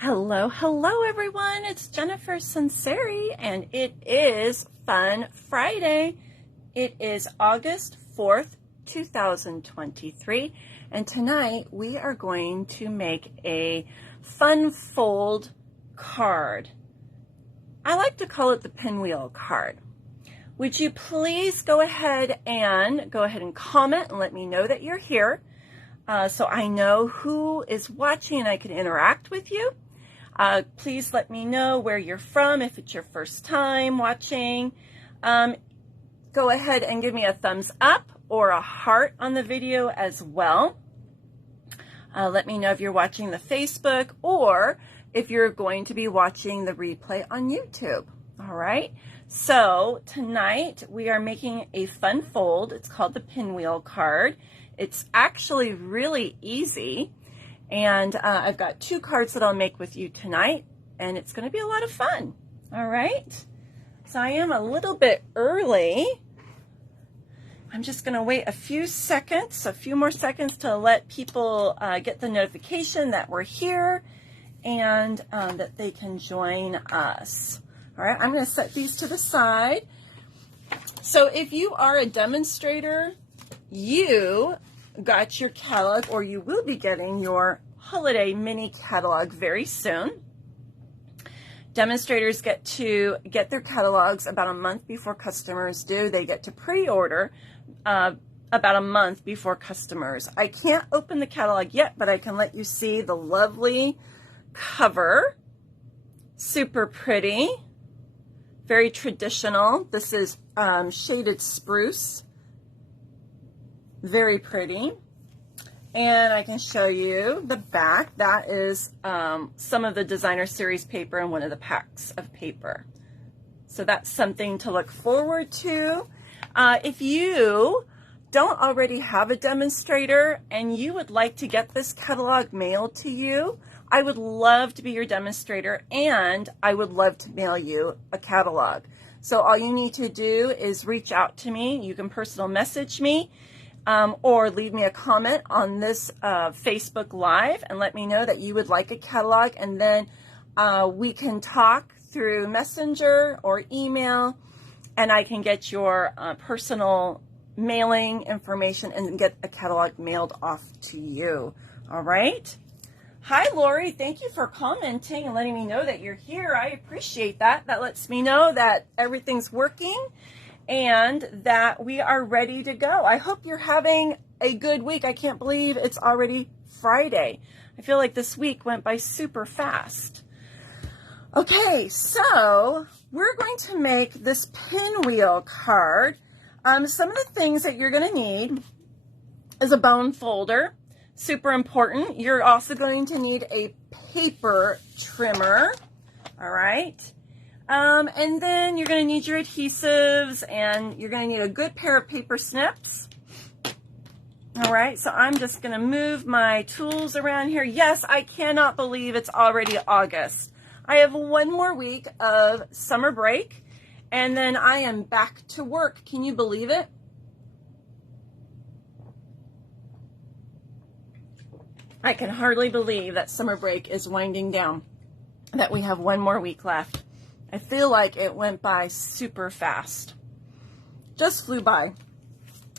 Hello, hello everyone. It's Jennifer Sinceri and it is Fun Friday. It is August 4th, 2023, and tonight we are going to make a fun fold card. I like to call it the Pinwheel card. Would you please go ahead and comment and let me know that you're here so I know who is watching and I can interact with you. Please let me know where you're from. If it's your first time watching, go ahead and give me a thumbs up or a heart on the video as well. Let me know if you're watching the Facebook or if you're going to be watching the replay on YouTube. All right. So tonight we are making a fun fold. It's called the Pinwheel card. It's actually really easy. And I've got two cards that I'll make with you tonight, and it's going to be a lot of fun. All right. So I am a little bit early. I'm just going to wait a few more seconds to let people get the notification that we're here and that they can join us. All right. I'm going to set these to the side. So if you are a demonstrator, you got your catalog, or you will be getting your holiday mini catalog very soon. Demonstrators get to get their catalogs about a month before customers do. They get to pre-order about a month before customers. I can't open the catalog yet, but I can let you see the lovely cover. Super pretty, very traditional. This is shaded spruce. Very pretty. And I can show you the back. That is some of the designer series paper in one of the packs of paper. So that's something to look forward to. If you don't already have a demonstrator and you would like to get this catalog mailed to you, I would love to be your demonstrator and I would love to mail you a catalog. So all you need to do is reach out to me. You can personal message me. Or leave me a comment on this Facebook Live and let me know that you would like a catalog, and then we can talk through Messenger or email, and I can get your personal mailing information and get a catalog mailed off to you. All right? Hi, Lori. Thank you for commenting and letting me know that you're here. I appreciate that. That lets me know that everything's working and that we are ready to go. I hope you're having a good week. I can't believe it's already Friday. I feel like this week went by super fast. Okay, so we're going to make this Pinwheel card. Some of the things that you're going to need is a bone folder, super important. You're also going to need a paper trimmer, all right? And then you're going to need your adhesives, and you're going to need a good pair of paper snips. All right, so I'm just going to move my tools around here. Yes, I cannot believe it's already August. I have one more week of summer break, and then I am back to work. Can you believe it? I can hardly believe that summer break is winding down, that we have one more week left. I feel like it went by super fast. Just flew by.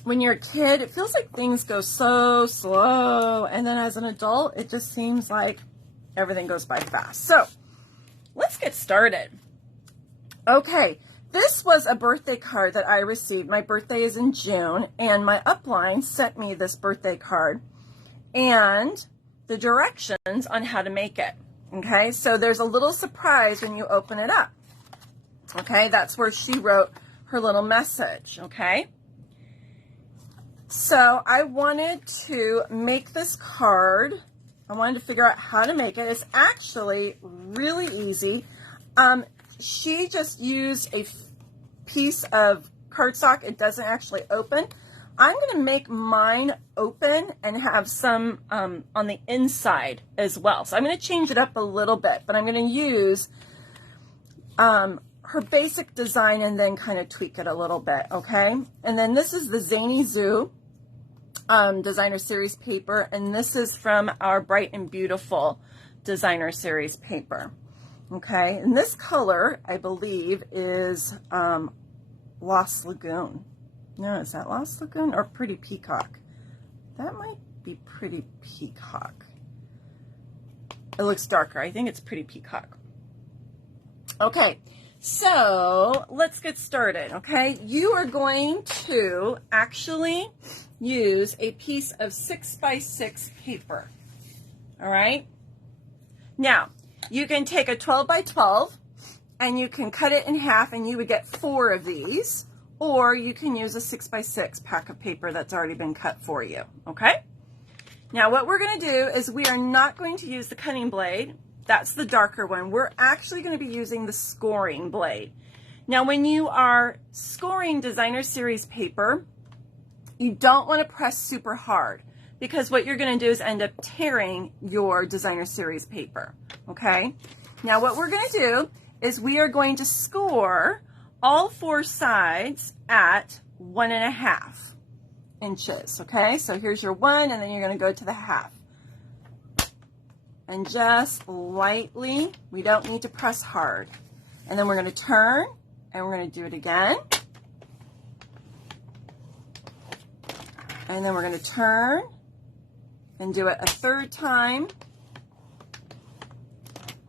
When you're a kid, it feels like things go so slow. And then as an adult, it just seems like everything goes by fast. So let's get started. Okay, this was a birthday card that I received. My birthday is in June, and my upline sent me this birthday card and the directions on how to make it. Okay, so there's a little surprise when you open it up. Okay, that's where she wrote her little message, okay? So I wanted to make this card. I wanted to figure out how to make it. It's actually really easy. She just used a piece of cardstock. It doesn't actually open. I'm going to make mine open and have some on the inside as well. So I'm going to change it up a little bit, but I'm going to use her basic design and then kind of tweak it a little bit, okay? And then this is the Zany Zoo designer series paper, and this is from our Bright and Beautiful designer series paper. Okay, and this color, I believe, is Lost Lagoon. No, is that Lost Lagoon or Pretty Peacock? That might be Pretty Peacock. It looks darker. I think it's Pretty Peacock. Okay, so let's get started, okay? You are going to actually use a piece of 6x6 paper, all right? Now, you can take a 12x12 and you can cut it in half and you would get 4 of these, or you can use a 6x6 pack of paper that's already been cut for you, okay? Now what we're going to do is we are not going to use the cutting blade. That's the darker one. We're actually going to be using the scoring blade. Now when you are scoring designer series paper, you don't want to press super hard, because what you're going to do is end up tearing your designer series paper, okay? Now what we're going to do is we are going to score all 4 sides at 1.5 inches, okay? So here's your 1, and then you're going to go to the half. And just lightly, we don't need to press hard. And then we're going to turn, and we're going to do it again. And then we're going to turn and do it a 3rd time.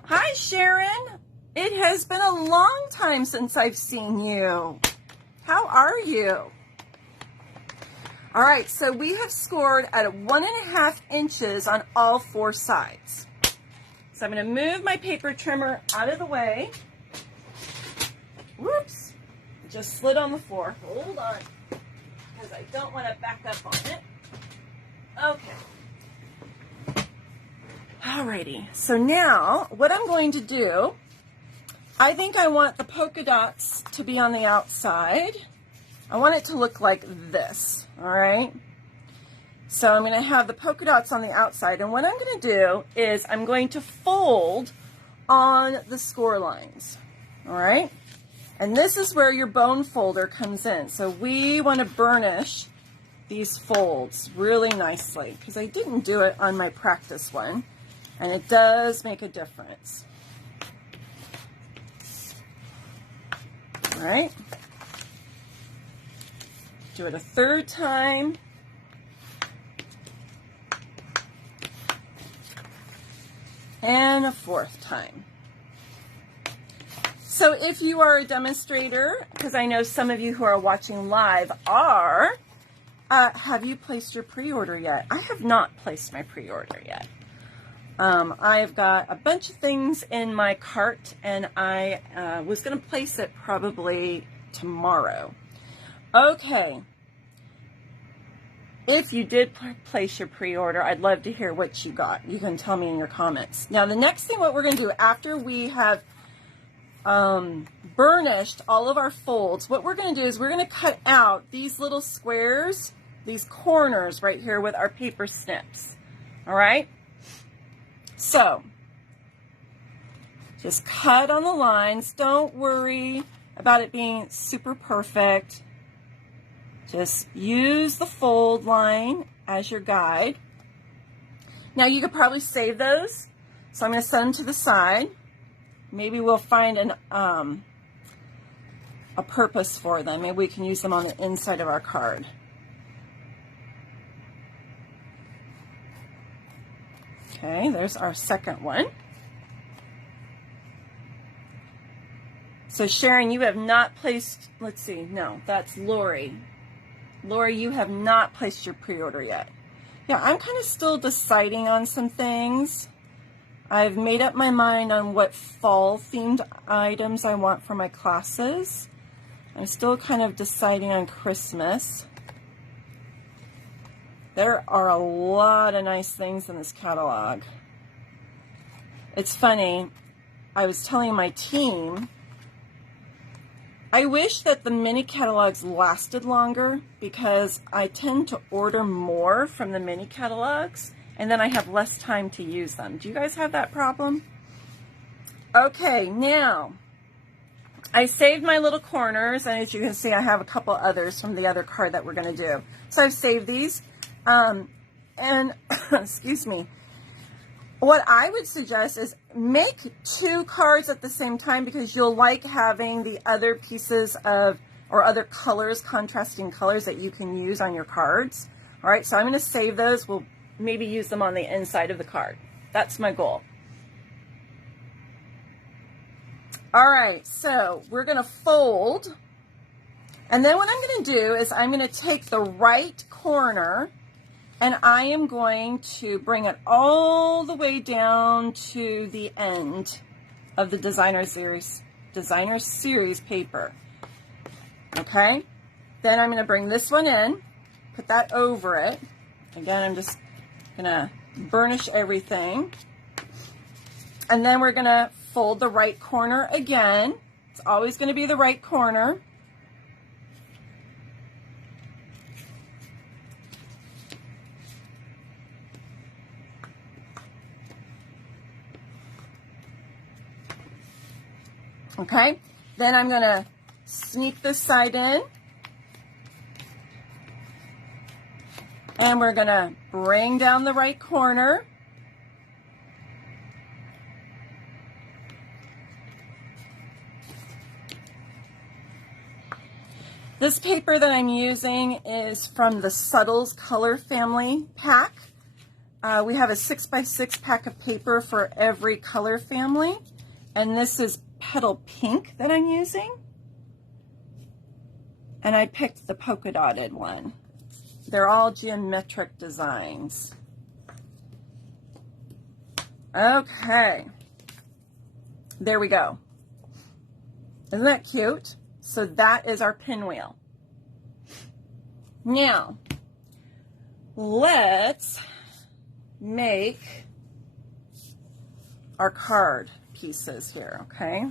Hi, Sharon. It has been a long time since I've seen you. How are you? All right, so we have scored at 1.5 inches on all 4 sides. So I'm going to move my paper trimmer out of the way. Whoops, it just slid on the floor. Hold on, because I don't want to back up on it. Okay. Alrighty, so now what I'm going to do, I think I want the polka dots to be on the outside. I want it to look like this, all right? So I'm going to have the polka dots on the outside, and what I'm going to do is I'm going to fold on the score lines, all right? And this is where your bone folder comes in. So we want to burnish these folds really nicely, because I didn't do it on my practice one. And it does make a difference. All right. Do it a 3rd time. And a 4th time. So if you are a demonstrator, because I know some of you who are watching live are, have you placed your pre-order yet? I have not placed my pre-order yet. I've got a bunch of things in my cart, and I was going to place it probably tomorrow. Okay. If you did place your pre-order, I'd love to hear what you got. You can tell me in your comments. Now, the next thing what we're going to do after we have burnished all of our folds, what we're going to do is we're going to cut out these little squares, these corners right here with our paper snips. All right? So, just cut on the lines. Don't worry about it being super perfect. Just use the fold line as your guide. Now, you could probably save those. So I'm going to set them to the side. Maybe we'll find a purpose for them. Maybe we can use them on the inside of our card. Okay, there's our second one. So Sharon, you have not placed, let's see, no, that's Lori. Lori, you have not placed your pre-order yet. Yeah, I'm kind of still deciding on some things. I've made up my mind on what fall-themed items I want for my classes. I'm still kind of deciding on Christmas. There are a lot of nice things in this catalog. It's funny, I was telling my team, I wish that the mini catalogs lasted longer, because I tend to order more from the mini catalogs and then I have less time to use them. Do you guys have that problem? Okay, now I saved my little corners, and as you can see I have a couple others from the other card that we're going to do. So I've saved these and excuse me. What I would suggest is make 2 cards at the same time, because you'll like having the other pieces of, or other colors, contrasting colors that you can use on your cards. All right, so I'm going to save those. We'll maybe use them on the inside of the card. That's my goal. All right, so we're going to fold. And then what I'm going to do is I'm going to take the right corner and I am going to bring it all the way down to the end of the Designer Series paper. Okay? Then I'm going to bring this one in, put that over it. Again, I'm just going to burnish everything. And then we're going to fold the right corner again. It's always going to be the right corner. Okay, then I'm going to sneak this side in. And we're going to bring down the right corner. This paper that I'm using is from the Subtles Color Family pack. We have a 6x6 pack of paper for every color family. And this is Petal Pink that I'm using. And I picked the polka dotted one. They're all geometric designs. Okay. There we go. Isn't that cute? So that is our pinwheel. Now, let's make our card pieces here, okay?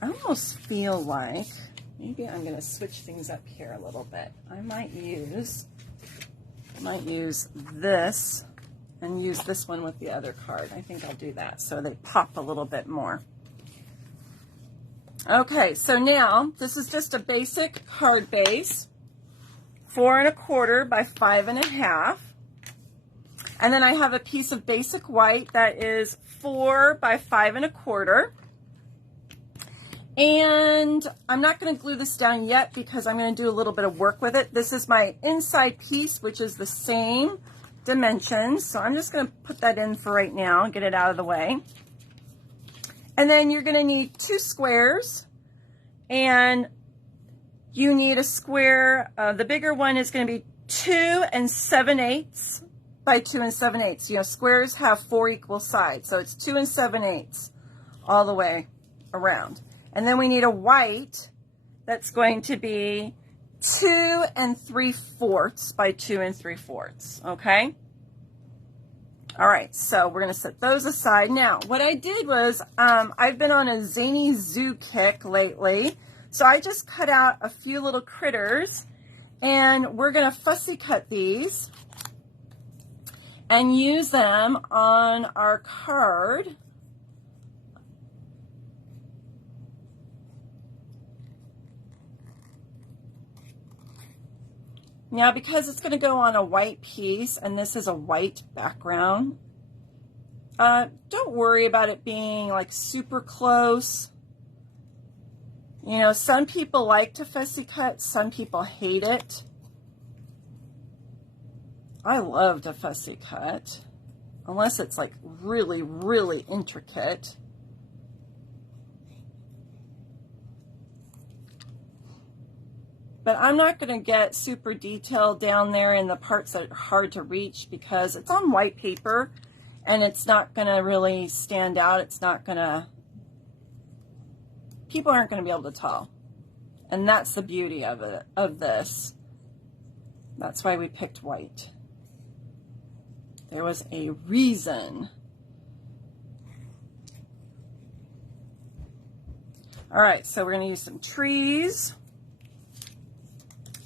I almost feel like maybe I'm going to switch things up here a little bit. I might use this and use this one with the other card. I think I'll do that so they pop a little bit more. Okay, so now this is just a basic card base, 4 1/4 by 5 1/2. And then I have a piece of basic white that is 4 by 5 1/4. And I'm not going to glue this down yet because I'm going to do a little bit of work with it. This is my inside piece, which is the same dimensions. So I'm just going to put that in for right now and get it out of the way. And then you're going to need 2 squares. And you need a square. The bigger one is going to be 2 7/8 by 2 7/8. You know, squares have 4 equal sides. So it's 2 7/8 all the way around. And then we need a white that's going to be 2 3/4 by 2 3/4, okay? All right, so we're going to set those aside. Now, what I did was, I've been on a Zany Zoo kick lately, so I just cut out a few little critters, and we're going to fussy cut these and use them on our card. Now, because it's going to go on a white piece, and this is a white background, don't worry about it being like super close. You know, some people like to fussy cut, some people hate it. I love to fussy cut, unless it's like really, really intricate. But I'm not going to get super detailed down there in the parts that are hard to reach because it's on white paper and it's not going to really stand out. It's not going to, people aren't going to be able to tell. And that's the beauty of it, of this. That's why we picked white. There was a reason. All right, so we're going to use some trees.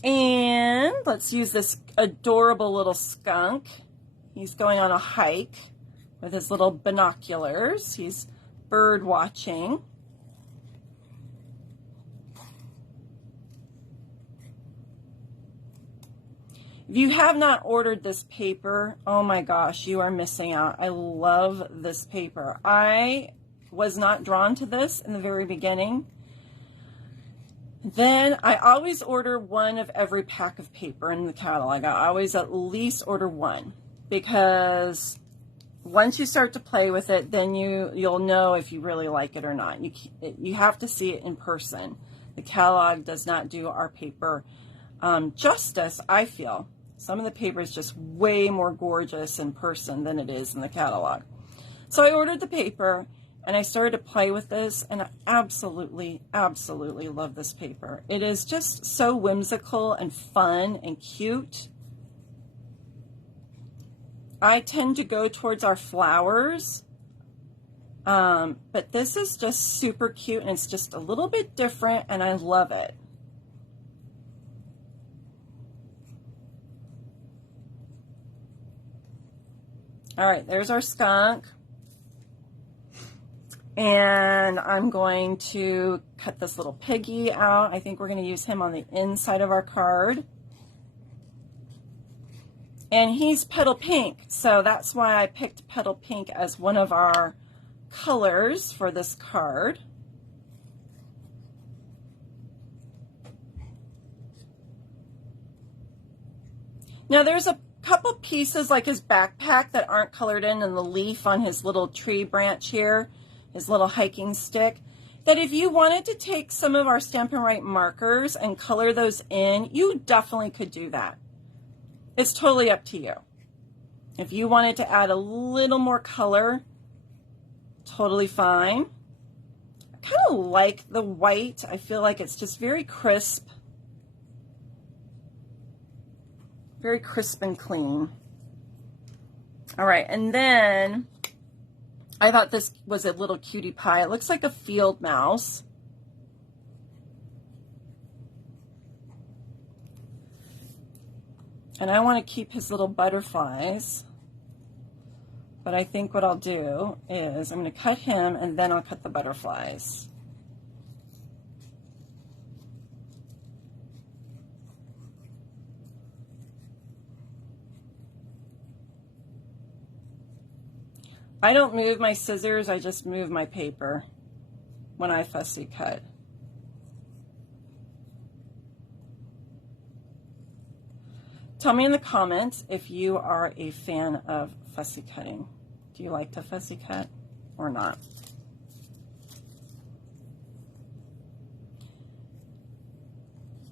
And let's use this adorable little skunk. He's going on a hike with his little binoculars. He's bird watching. If you have not ordered this paper, oh my gosh, you are missing out. I love this paper. I was not drawn to this in the very beginning. Then I always order one of every pack of paper in the catalog. I always at least order one, because once you start to play with it, then you'll know if you really like it or not. You have to see it in person. The catalog does not do our paper justice, I feel. Some of the paper is just way more gorgeous in person than it is in the catalog. So I ordered the paper and I started to play with this, and I absolutely, absolutely love this paper. It is just so whimsical and fun and cute. I tend to go towards our flowers, but this is just super cute, and it's just a little bit different, and I love it. All right, there's our skunk. And I'm going to cut this little piggy out. I think we're going to use him on the inside of our card. And he's petal pink, so that's why I picked petal pink as one of our colors for this card. Now there's a couple pieces like his backpack that aren't colored in, and the leaf on his little tree branch here, his little hiking stick, that if you wanted to take some of our Stampin' Write markers and color those in, you definitely could do that. It's totally up to you. If you wanted to add a little more color, totally fine. I kind of like the white. I feel like it's just very crisp. Very crisp and clean. All right, and then I thought this was a little cutie pie. It looks like a field mouse. And I want to keep his little butterflies. But I think what I'll do is I'm going to cut him, and then I'll cut the butterflies. I don't move my scissors, I just move my paper when I fussy cut. Tell me in the comments if you are a fan of fussy cutting. Do you like to fussy cut or not?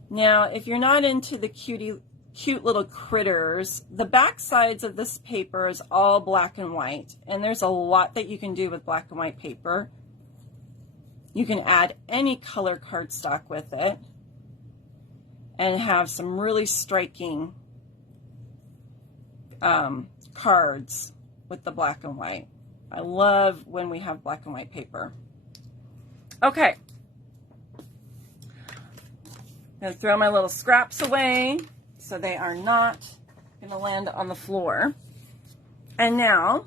Now, if you're not into the cute little critters, the back sides of this paper is all black and white, and there's a lot that you can do with black and white paper. You can add any color cardstock with it and have some really striking cards with the black and white. I love when we have black and white paper. Okay, I'm going to throw my little scraps away so they are not going to land on the floor. And now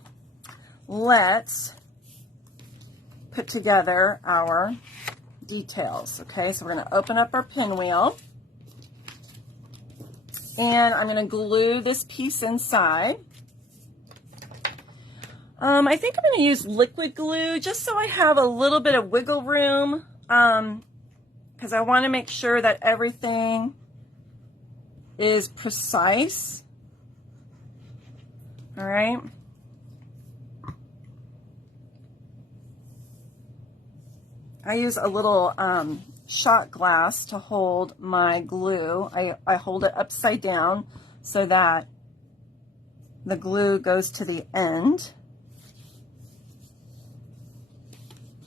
let's put together our details. Okay, so we're going to open up our pinwheel, and I'm going to glue this piece inside. I think I'm going to use liquid glue just so I have a little bit of wiggle room, because I want to make sure that everything is precise. All right. I use a little shot glass to hold my glue. I hold it upside down so that the glue goes to the end.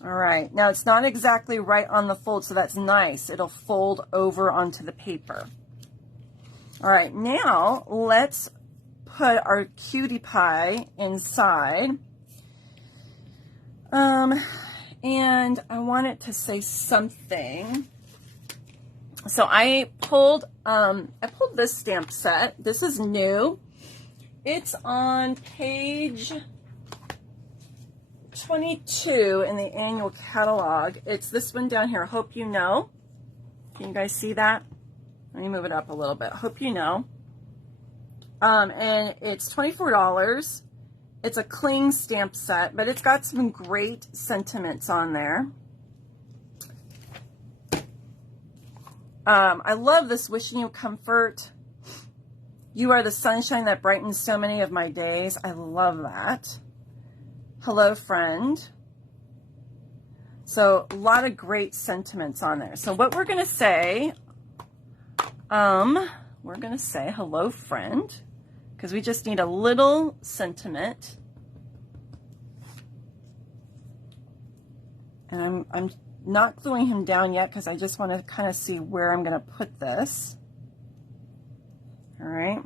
All right, now it's not exactly right on the fold, so that's nice. It'll fold over onto the paper. All right, now let's put our cutie pie inside. And I want it to say something. So I pulled this stamp set. This is new. It's on page 22 in the annual catalog. It's this one down here, Hope You Know. Can you guys see that? Let me move it up a little bit. Hope You Know. And it's $24. It's a cling stamp set, but it's got some great sentiments on there. I love this wishing you comfort. You are the sunshine that brightens so many of my days. I love that. Hello, friend. So a lot of great sentiments on there. So what we're going to say, hello, friend, because we just need a little sentiment. And I'm not gluing him down yet because I just want to kind of see where I'm going to put this. All right.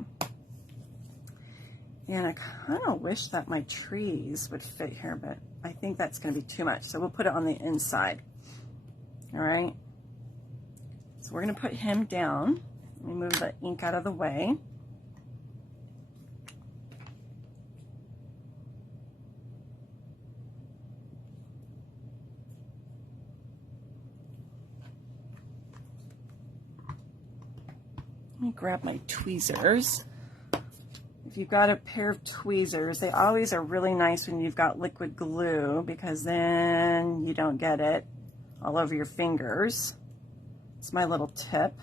And I kind of wish that my trees would fit here, but I think that's going to be too much. So we'll put it on the inside. All right. So we're going to put him down. Let me move the ink out of the way. Let me grab my tweezers. If you've got a pair of tweezers, they always are really nice when you've got liquid glue because then you don't get it all over your fingers. It's my little tip.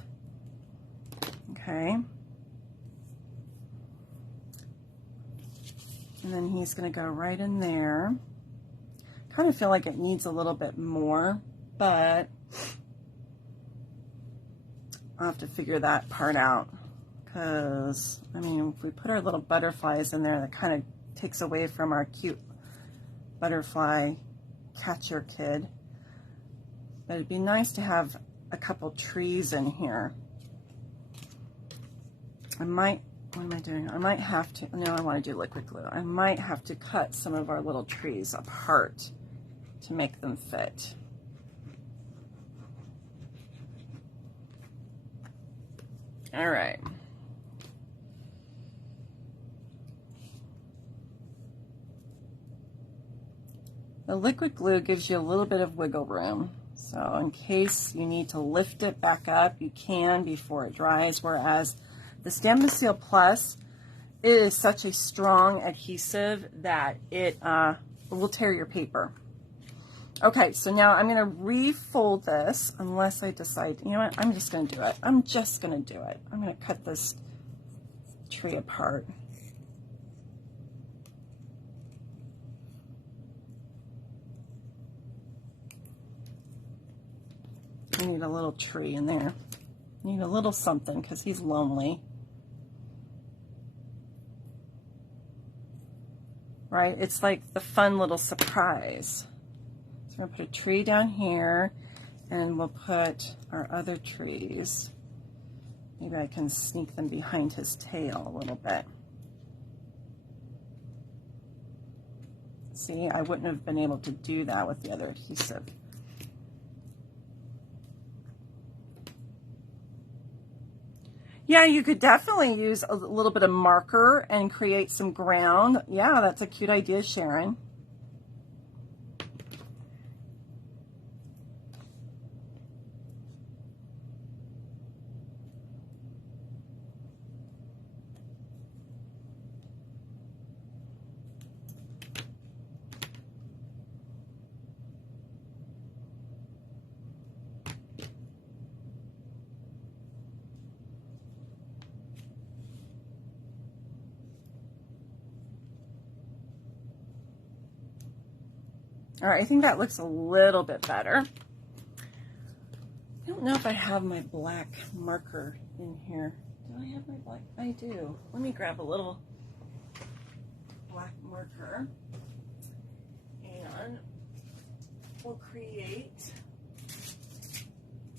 Okay. And then he's going to go right in there. Kind of feel like it needs a little bit more, but I'll have to figure that part out. Because, I mean, if we put our little butterflies in there, that kind of takes away from our cute butterfly catcher kid. But it'd be nice to have a couple trees in here. I might, what am I doing? I might have to, no, I want to do liquid glue. I might have to cut some of our little trees apart to make them fit. All right. The liquid glue gives you a little bit of wiggle room. So in case you need to lift it back up, you can before it dries. Whereas the Stampin' Seal Plus, it is such a strong adhesive that it will tear your paper. Okay, so now I'm going to refold this unless I decide, you know what, I'm just going to do it. I'm just going to do it. I'm going to cut this tree apart. I need a little tree in there. I need a little something because he's lonely. Right? It's like the fun little surprise. So we're going to put a tree down here and we'll put our other trees. Maybe I can sneak them behind his tail a little bit. See, I wouldn't have been able to do that with the other adhesive. Yeah, you could definitely use a little bit of marker and create some ground. Yeah, that's a cute idea, Sharon. All right, I think that looks a little bit better. I don't know if I have my black marker in here. Do I have my black? I do. Let me grab a little black marker and we'll create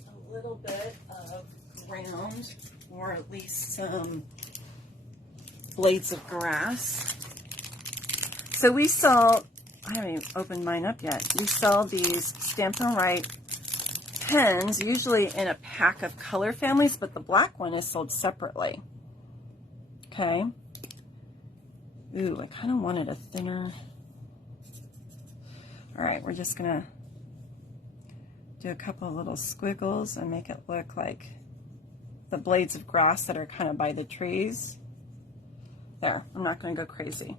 a little bit of ground, or at least some blades of grass. So we saw, I haven't even opened mine up yet. We sell these Stampin' Right pens, usually in a pack of color families, but the black one is sold separately. Okay. Ooh, I kind of wanted a thinner. All right, we're just gonna do a couple of little squiggles and make it look like the blades of grass that are kind of by the trees. There, I'm not going to go crazy.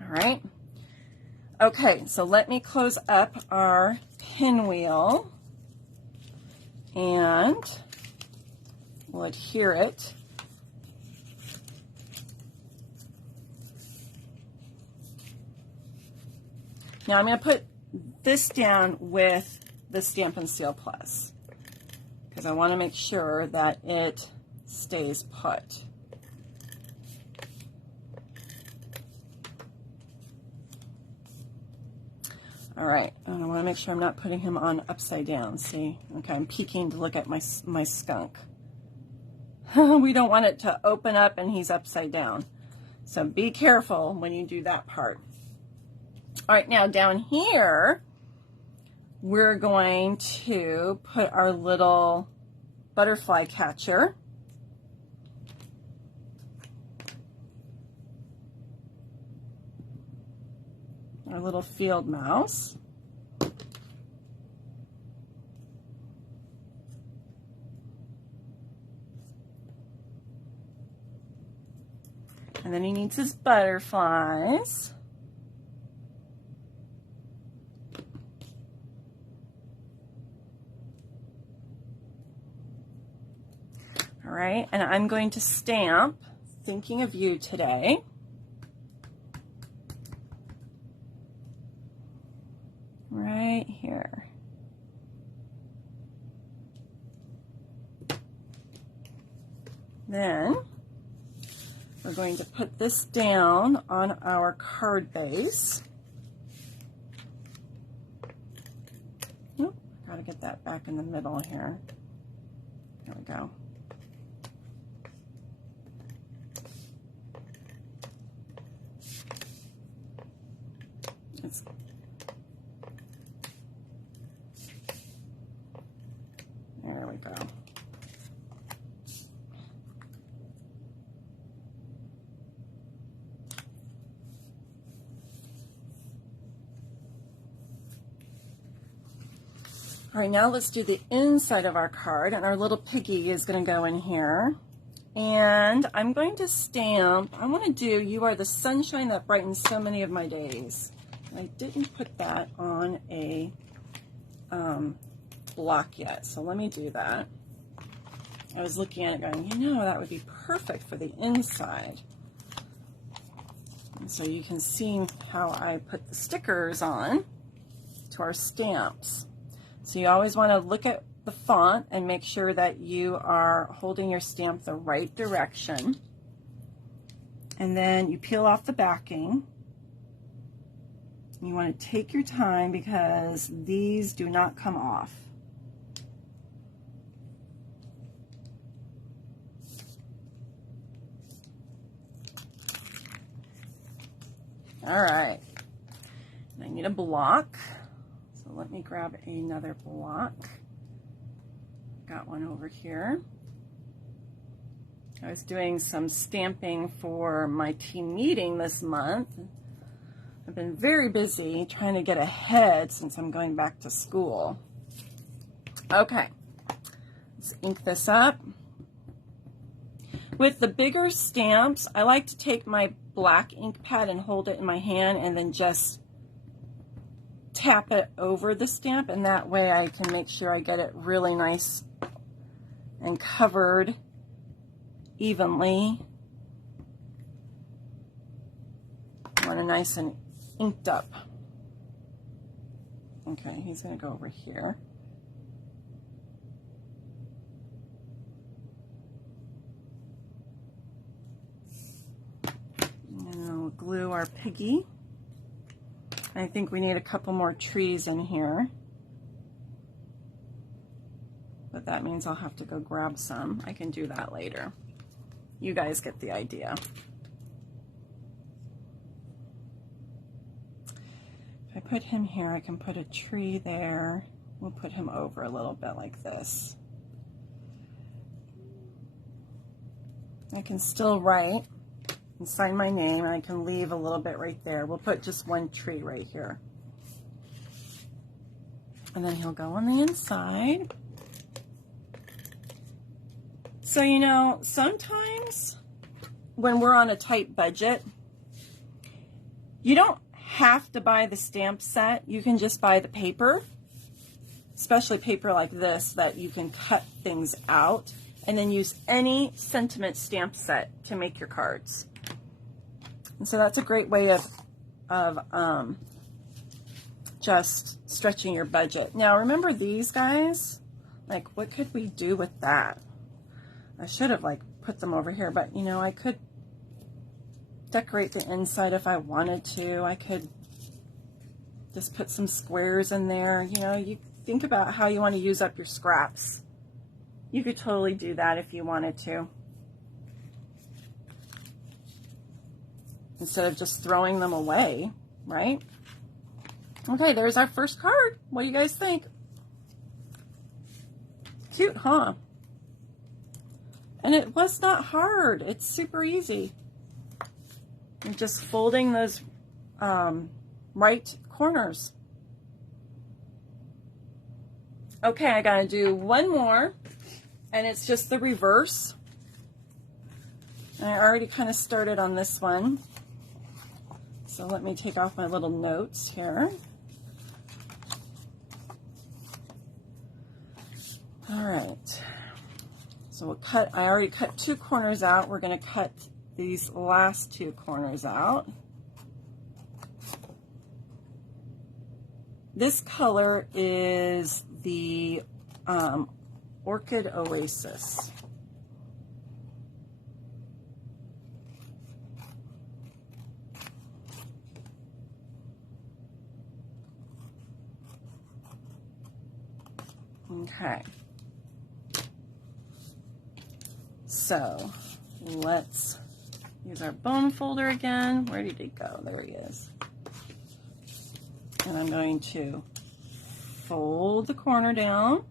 All right. Okay, so let me close up our pinwheel and we'll adhere it. Now I'm going to put this down with the Stampin' Seal Plus because I want to make sure that it stays put. All right, and I want to make sure I'm not putting him on upside down. See, okay, I'm peeking to look at my skunk. We don't want it to open up and he's upside down. So be careful when you do that part. All right, now down here, we're going to put our little butterfly catcher. Our little field mouse. And then he needs his butterflies. All right, and I'm going to stamp Thinking of You today. Right here. Then we're going to put this down on our card base. Oop, gotta get that back in the middle here. There we go. There we go. All right, now let's do the inside of our card, and our little piggy is going to go in here. And I'm going to stamp, I want to do You Are the Sunshine That Brightens So Many of My Days. I didn't put that on a block yet, so let me do that. I was looking at it going, you know, that would be perfect for the inside. And so you can see how I put the stickers on to our stamps. So you always want to look at the font and make sure that you are holding your stamp the right direction. And then you peel off the backing. You want to take your time because these do not come off. All right, I need a block. So let me grab another block. Got one over here. I was doing some stamping for my team meeting this month. I've been very busy trying to get ahead since I'm going back to school. Okay, let's ink this up. With the bigger stamps, I like to take my black ink pad and hold it in my hand and then just tap it over the stamp, and that way I can make sure I get it really nice and covered evenly. I want it nice and inked up. Okay, he's going to go over here. And then we'll glue our piggy. I think we need a couple more trees in here. But that means I'll have to go grab some. I can do that later. You guys get the idea. If I put him here, I can put a tree there. We'll put him over a little bit like this. I can still write and sign my name, and I can leave a little bit right there. We'll put just one tree right here. And then he'll go on the inside. So, you know, sometimes when we're on a tight budget, you don't have to buy the stamp set. You can just buy the paper, especially paper like this that you can cut things out, and then use any sentiment stamp set to make your cards. And so that's a great way of just stretching your budget. Now remember these guys? Like, what could we do with that? I should have like put them over here, but you know, I could decorate the inside if I wanted to. I could just put some squares in there. You know, you think about how you want to use up your scraps. You could totally do that if you wanted to, instead of just throwing them away, right? Okay, there's our first card. What do you guys think? Cute, huh? And it was not hard. It's super easy. You're just folding those right corners. Okay, I gotta do one more, and it's just the reverse. And I already kind of started on this one. So let me take off my little notes here. All right. So we'll cut, I already cut 2 corners out. We're gonna cut these last 2 corners out. This color is the Orchid Oasis. Okay. So let's use our bone folder again. Where did he go? There he is. And I'm going to fold the corner down.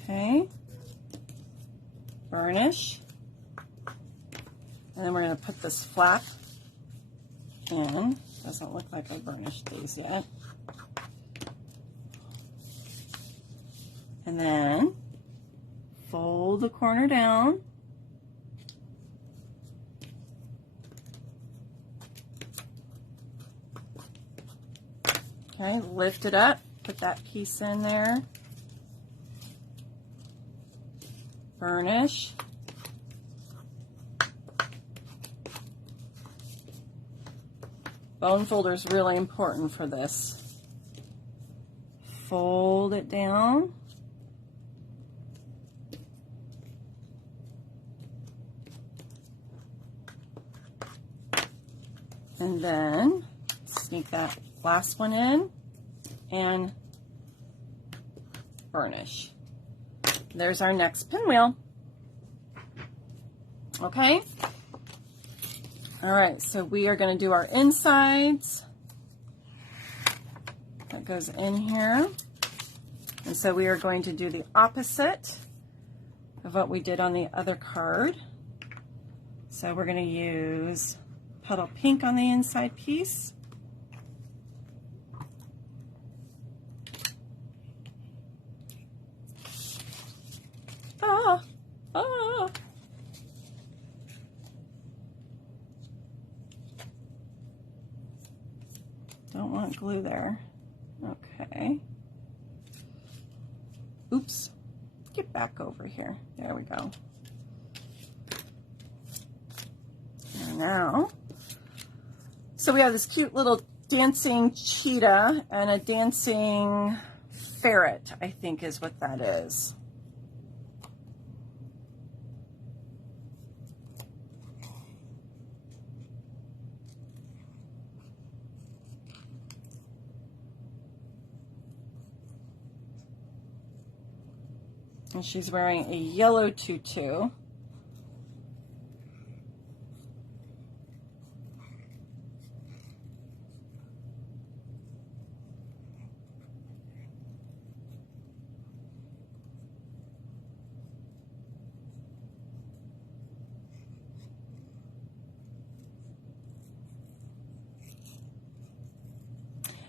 Okay. Burnish. And then we're going to put this flap in. Doesn't look like I burnished these yet. And then fold the corner down. Okay, lift it up, put that piece in there. Burnish. Bone folder is really important for this. Fold it down. And then sneak that last one in and burnish. There's our next pinwheel. Okay. All right, so we are going to do our insides. That goes in here. And so we are going to do the opposite of what we did on the other card. So we're going to use Petal Pink on the inside piece. Don't want glue there. Okay. Oops. Get back over here. There we go. And now, so we have this cute little dancing cheetah and a dancing ferret, I think is what that is. And she's wearing a yellow tutu.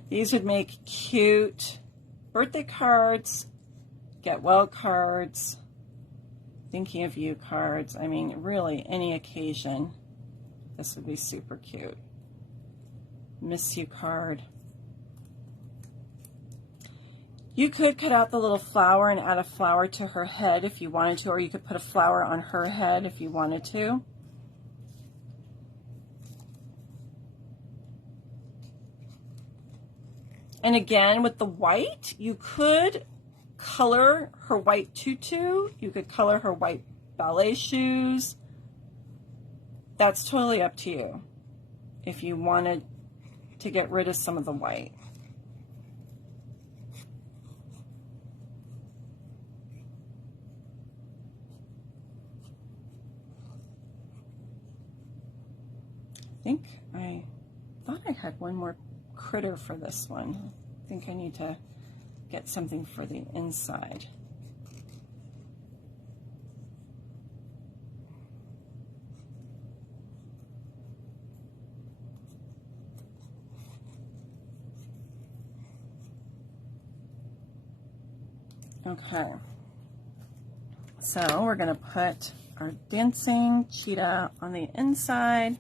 These would make cute birthday cards, get well cards, Thinking of you cards. I mean, really, any occasion, this would be super cute. Miss you card. You could cut out the little flower and add a flower to her head if you wanted to, or you could put a flower on her head if you wanted to. And again, with the white, you could color her white tutu. You could color her white ballet shoes. That's totally up to you if you wanted to get rid of some of the white. I thought I had one more critter for this one. I think I need to get something for the inside. Okay, so we're going to put our dancing cheetah on the inside.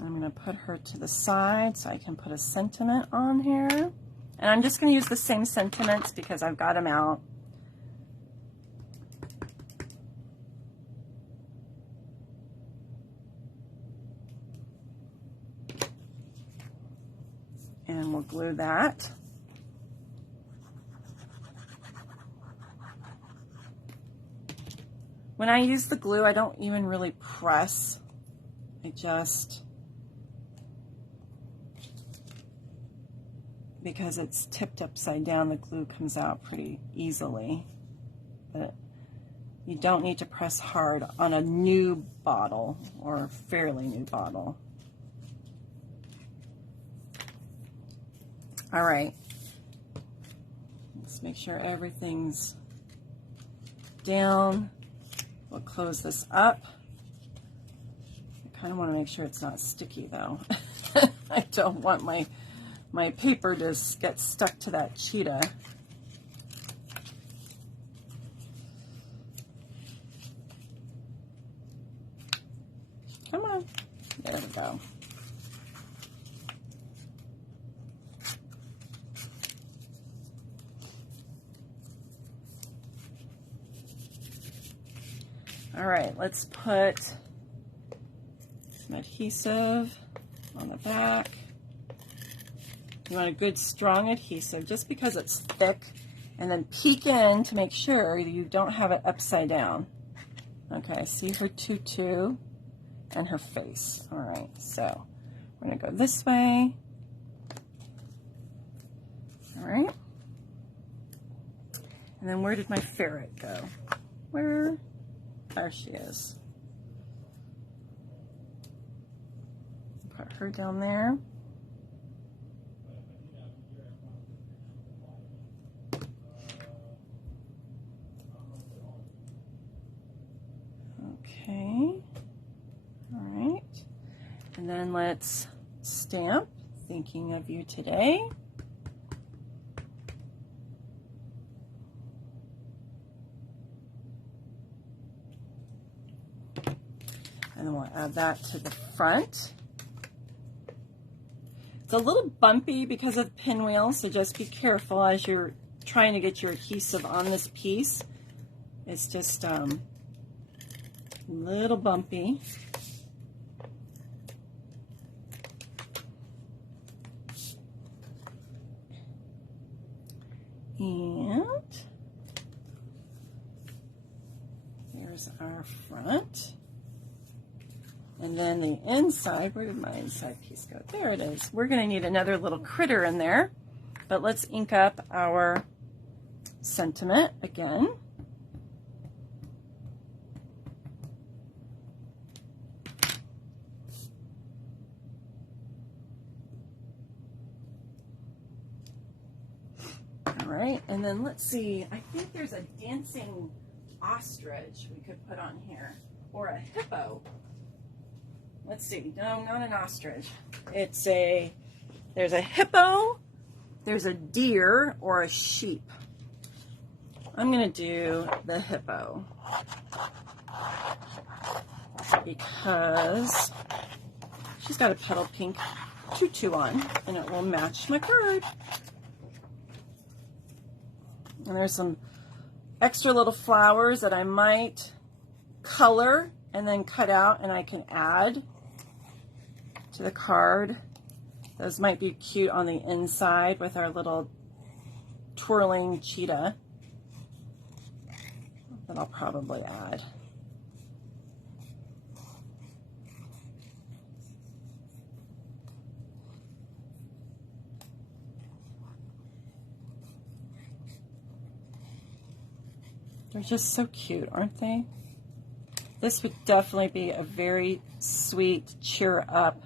I'm going to put her to the side so I can put a sentiment on here. And I'm just going to use the same sentiments because I've got them out. And we'll glue that. When I use the glue, I don't even really press. I just, because it's tipped upside down, the glue comes out pretty easily. But you don't need to press hard on a new bottle or a fairly new bottle. All right, let's make sure everything's down. We'll close this up. I kind of want to make sure it's not sticky though. I don't want my paper to get stuck to that cheetah. Come on, there we go. All right, let's put some adhesive on the back. You want a good strong adhesive just because it's thick, and then peek in to make sure you don't have it upside down. Okay, see her tutu and her face. All right, so we're gonna go this way. All right, and then where did my ferret go? Where? There she is. Put her down there. Okay. All right. And then let's stamp, thinking of you today. And then we'll add that to the front. It's a little bumpy because of the pinwheel, so just be careful as you're trying to get your adhesive on this piece. It's just a little bumpy. And there's our front. And then the inside, where did my inside piece go? There it is. We're going to need another little critter in there, but let's ink up our sentiment again. All right, and then let's see, I think there's a dancing ostrich we could put on here, or a hippo. let's see. No, not an ostrich. There's a hippo, there's a deer, or a sheep. I'm going to do the hippo because she's got a petal pink tutu on, and it will match my card. And there's some extra little flowers that I might color and then cut out, and I can add to the card. Those might be cute on the inside with our little twirling cheetah that I'll probably add. They're just so cute, aren't they? This would definitely be a very sweet cheer up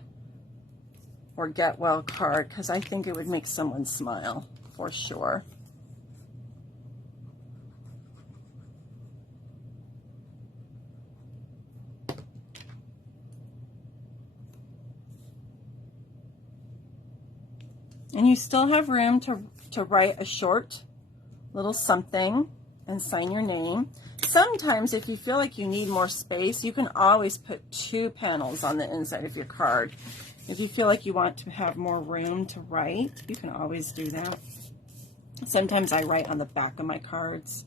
or get well card, because I think it would make someone smile for sure. And you still have room to write a short little something and sign your name. Sometimes if you feel like you need more space, you can always put 2 panels on the inside of your card. If you feel like you want to have more room to write, you can always do that. Sometimes I write on the back of my cards.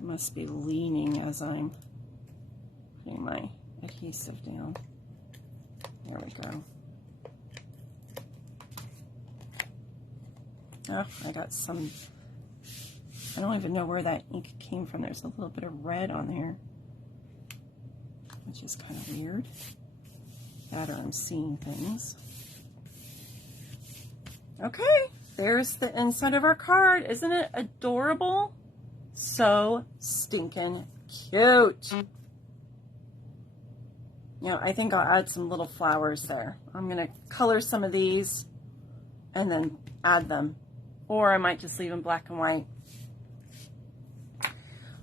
I must be leaning as I'm putting my adhesive down. There we go. Oh, I got some, I don't even know where that ink came from. There's a little bit of red on there, which is kind of weird. That or I'm seeing things. Okay, there's the inside of our card. Isn't it adorable? So stinking cute. You know, I think I'll add some little flowers there. I'm going to color some of these and then add them. Or I might just leave them black and white.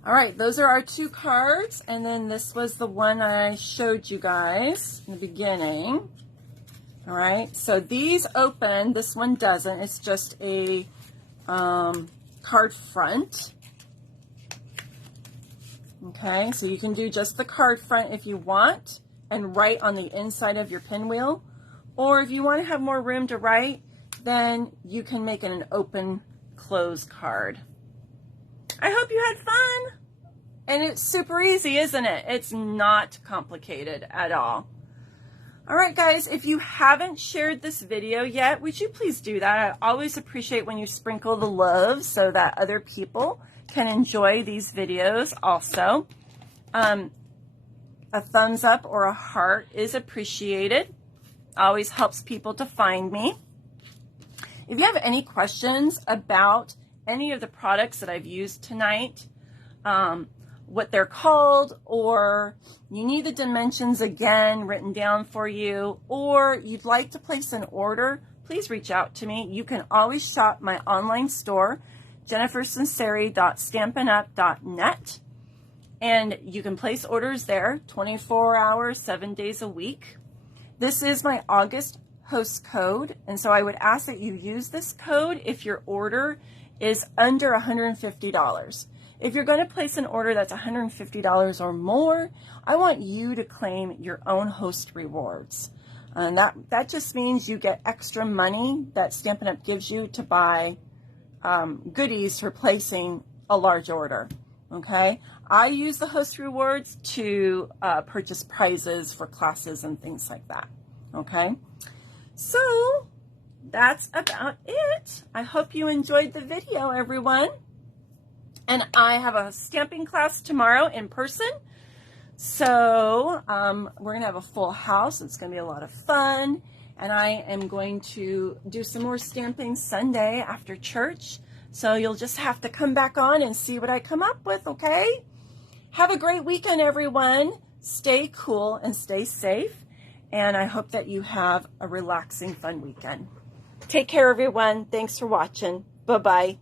All right, those are our 2 cards. And then this was the one I showed you guys in the beginning. All right, so these open. This one doesn't. It's just a card front. Okay, so you can do just the card front if you want and write on the inside of your pinwheel. Or if you want to have more room to write, then you can make it an open close card. I hope you had fun. And it's super easy, isn't it? It's not complicated at all. All right, guys, if you haven't shared this video yet, would you please do that? I always appreciate when you sprinkle the love so that other people can enjoy these videos also. A thumbs up or a heart is appreciated. Always helps people to find me. If you have any questions about any of the products that I've used tonight, what they're called, or you need the dimensions again written down for you, or you'd like to place an order, please reach out to me. You can always shop my online store, jennifersinceri.stampinup.net, and you can place orders there 24 hours, 7 days a week. This is my August host code, and so I would ask that you use this code if your order is under $150. If you're going to place an order that's $150 or more, I want you to claim your own host rewards. And that just means you get extra money that Stampin' Up! Gives you to buy goodies for placing a large order. Okay? I use the host rewards to purchase prizes for classes and things like that. Okay? So that's about it. I hope you enjoyed the video, everyone. And I have a stamping class tomorrow in person. So we're going to have a full house. It's going to be a lot of fun. And I am going to do some more stamping Sunday after church. So you'll just have to come back on and see what I come up with, okay? Have a great weekend, everyone. Stay cool and stay safe. And I hope that you have a relaxing, fun weekend. Take care, everyone. Thanks for watching. Bye-bye.